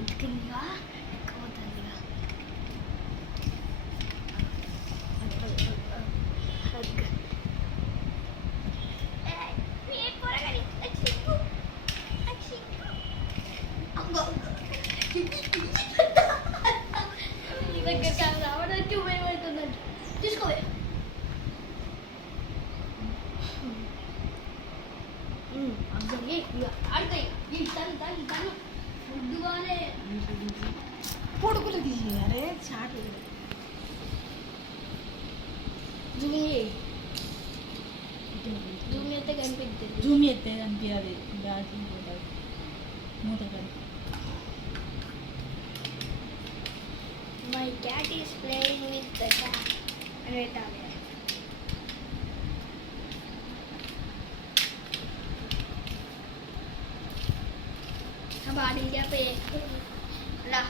ఎత్తుకుందిగా ఎక్కబోతుందిగా దగ్గర రావడానికి ఉపయోగపడుతుందంట తీసుకోవే పొడుగులు తీయాలి చాట్ జూమ్ అయితే కనిపిస్తుంది జూమ్ ఎత్తే కనిపించాలి ఛార్జింగ్ పోతుంది మూత కడి my cat is playing with the cat అని పెట్టాలి బాడీ చెప్పే రా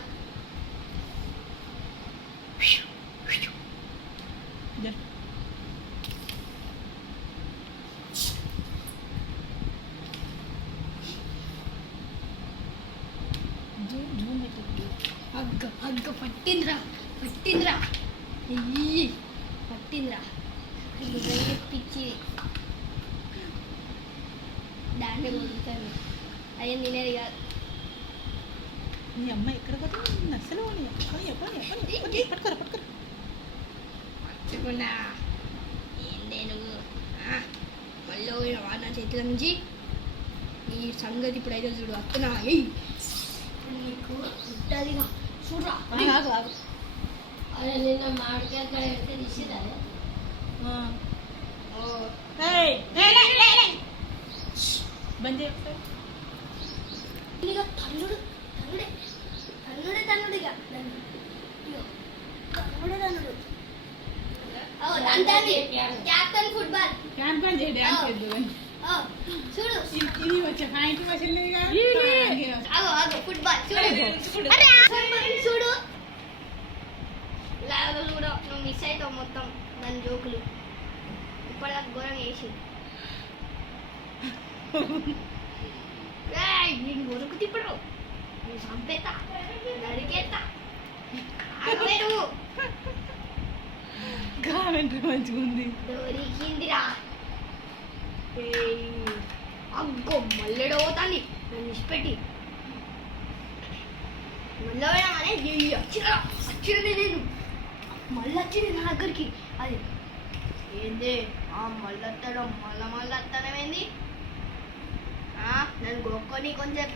జూమ్ ఎత్తే అగ్గ అగ్గ పట్టిందిరా పట్టిందిరా అయ్యి పట్టిందిరా పిచ్చి దాంట్లో కొడుతాను అయ్యా నేనేది కాదు మీ అమ్మ ఎక్కడ కదా అసలు పట్టుకోరా పట్టుకోరా పట్టుకున్నా ఏందే నువ్వు మళ్ళీ నా చేతుల నుంచి ఈ సంగతి ఇప్పుడు అయితే చూడు అత్తనా నీకు ఉంటుందిగా చూడరా అదే నిన్న మామిడికాయ అక్కడ పెడితే తీసేదాన్ని బంద్ ఇక తన్నుడు తన్నుడే తన్నుడే తన్నుడిగా తన్నుడే తన్నుడు క్యాప్టెన్ ఫుట్బాల్ క్యాన్ బంద్ చేయండి చూడు ఇది వచ్చే పాయింట్ వచ్చిందిగా ఫుట్బాల్ చూడు చూడు లాగలు కూడా నువ్వు మిస్ అవుతావు మొత్తం దాని జోకులు ఇప్పటిదాకా ఘోరంగా వేసి నేను కొరకు తిప్పడు నువ్వు చంపేతా నరికేస్తా నువ్వు కామెంట్రీ మంచిగా ఉంది దొరికిందిరా అగ్గో మల్లెడు అవుతాంది నన్ను ఇచ్చిపెట్టి మళ్ళీ పోయినామనే వచ్చినదే నేను మళ్ళీ వచ్చింది నా దగ్గరికి అది ఏంది మళ్ళీ వస్తాడు మళ్ళీ వస్తాడం ఏంది నన్ను గొక్కొని కొంచెం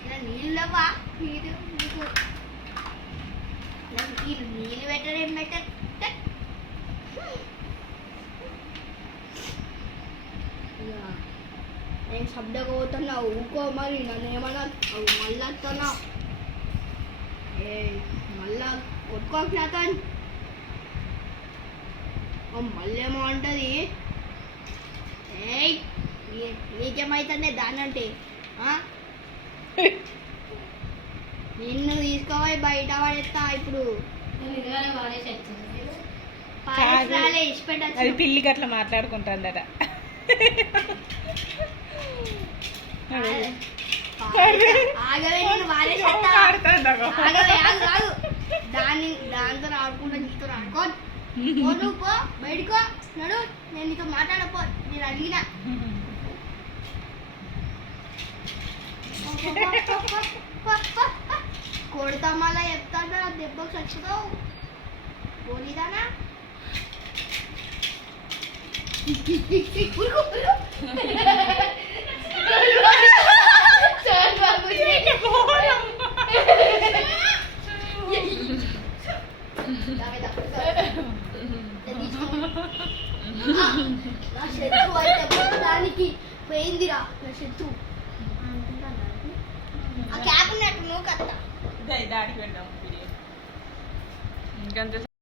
ఇలా నీళ్ళవా నీళ్ళు నీకు నీళ్ళు బెటర్ ఏం బెటర్ నేను శబ్దంగా పోతున్నా ఊకో మరి నన్ను ఏమన్నా మళ్ళీ వస్తున్నా మళ్ళా కొట్టుకోక మళ్ళీ ఏమో అంటది నీకేమైతుందే దాని అంటే నిన్ను తీసుకోవాలి బయట పడేస్తా ఇప్పుడు అది పిల్లి గట్ల మాట్లాడుకుంటుందట ఆగవే నేను దాంతో ఆడుకుంటా నీతో ఆడుకో పో బయటకో నడు నేను నీతో మాట్లాడపో నేను అడిగినా కొడతా మళ్ళా చెప్తాడు దెబ్బకు చచ్చుతావు పోనీదానా నా శత్రు అయితే దానికి పోయిందిరా నా శత్రు ఆ క్యాబ్ ఉన్నట్టు నువ్వు కత్తా దాడికి వెళ్దాం ఇంకంతే